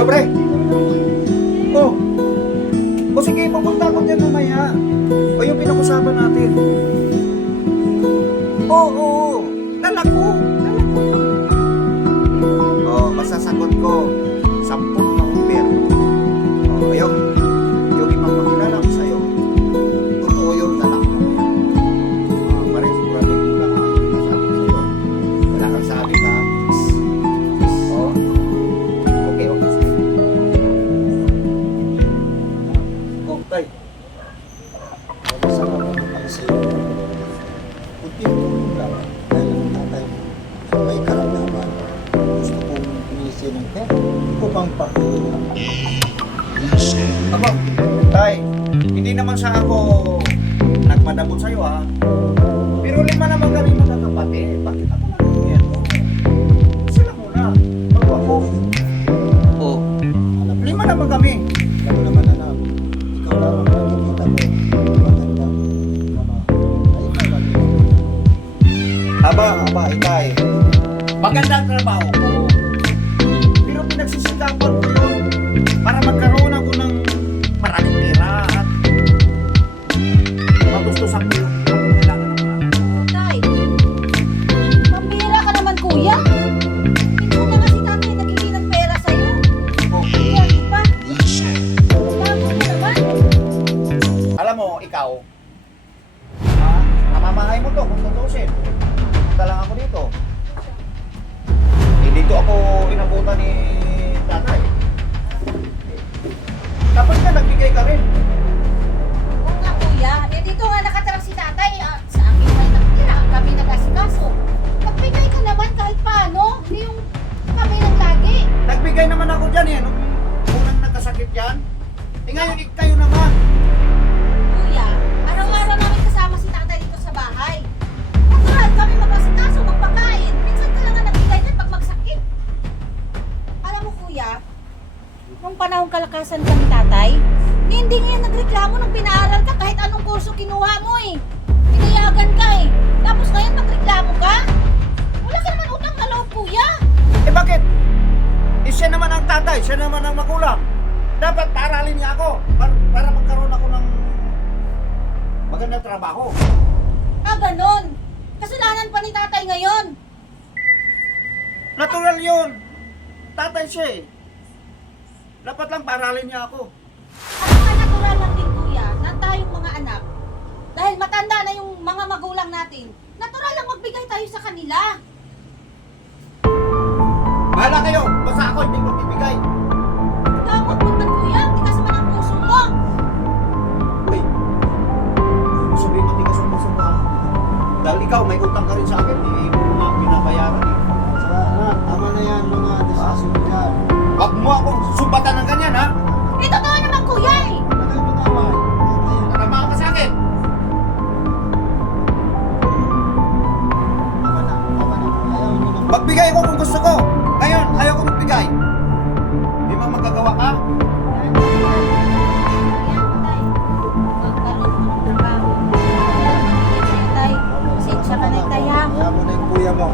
Ano, pre? Oh. O sige, pupunta ako dyan mamaya. O yung pinag-usapan natin. Oo. Dala ko. Oh, masasagot ko. 10 number. Oh, ayun. Yung ipapakilala ko sa'yo. Totoo yun, dala ko. Pare, sigurado yung lang ang masasabi sa'yo. Wala kang sabi ka. Oh. Okay. Okay. Sa mga kasi, kunti tulong lang dahil ang tatay mo may karamdaman. Gusto kong umisin ng pera. Ikaw bang pagpili lang? Aba, tay, hindi naman sa ako nagmadabot sa'yo ha. Pero 5 naman kami magkakapatid. Bakit ako nagpapilyan mo? Sila muna. Bago ako. Oh, 5 naman kami. Alam mo naman anak, ikaw lang ang nakikita ko. Maganda. Mama, ay ikaw lang yun. Aba, itay. Maganda ang trabaho ko. Pero pinagsisikapan ko yun para magkaroon ako ng maraming pera at matustusan ko yung kailangan ng mga. Tay, pambira ka naman kuya. Hindi na nga si tatay nagiging ng pera sa'yo. Oh, Kaya di ba? Bago mo naman. alam mo, ikaw, namamahay mo to kung tutusin. Punta lang ako dito. Dito ako inabutan ni tatay. Dapat ka nagbigay ka rin. Oo nga kuya, eh dito nga nakatira si tatay. Sa akin may nakatira, kami nag-asikaso. Magbigay ka naman kahit paano. Hindi yung kami lang lagi. Nagbigay naman ako dyan eh. Nung unang nagkasakit yan. Eh ngayon, kayo naman. Kuya, araw-araw namin kasama si tatay dito sa bahay. Natural kami mag-asikaso, magpakain. Minsan ka lang nga nagbigay niyan pag magsakit. Alam mo kuya, nung panahong kalakasan kami tatay, hindi nga nagreklamo nung pinaaral ka kahit anong kurso kinuha mo eh. Pinayagan ka eh. Tapos ngayon magreklamo ka? Wala ka naman utang na loob kuya. Eh bakit? Eh siya naman ang tatay, siya naman ang magulang. Dapat paaralin niya ako para magkaroon ako ng magandang trabaho. Ah, ganon. Kasalanan pa ni tatay ngayon. Natural yun. Tatay siya eh. Dapat lang paaralin niya ako. At saka natural lang din kuya na tayong mga anak, dahil matanda na yung mga magulang natin, natural lang magbigay tayo sa kanila. Bahala kayo. Basta ako hindi magbibigay. Damot mo man kuya, tikas man ang puso mo. Uy. Sabihin mo tigas ang puso mo ha. Dahil ikaw may utang ka rin sa akin. Hindi mo mga pinabayaran eh. Saka anak, tama na yan mga desisyon yan. Huwag mo akong sumbatan ng ganyan ha. Eh, totoo naman kuya eh. Huwag na kayo mag-away. Ayan. Narama ka sa akin. Tama na. Ayaw niyo na. Magbigay ko kung gusto ko. Ngayon, ayaw ko magbigay. Di ba magagawa ka? Yan, tay. Magkaroon mo ng trabaho. Tay, pasensya ka na tay ha. Kaya mo na yung kuya mo.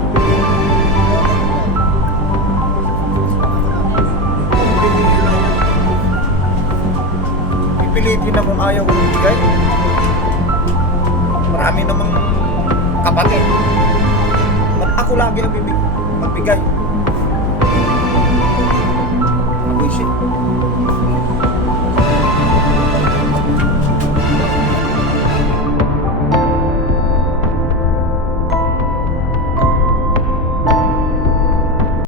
Pipilitin akong ayaw ko magbigay. Marami namang kapatid. Ba't ako lagi ang magbigay?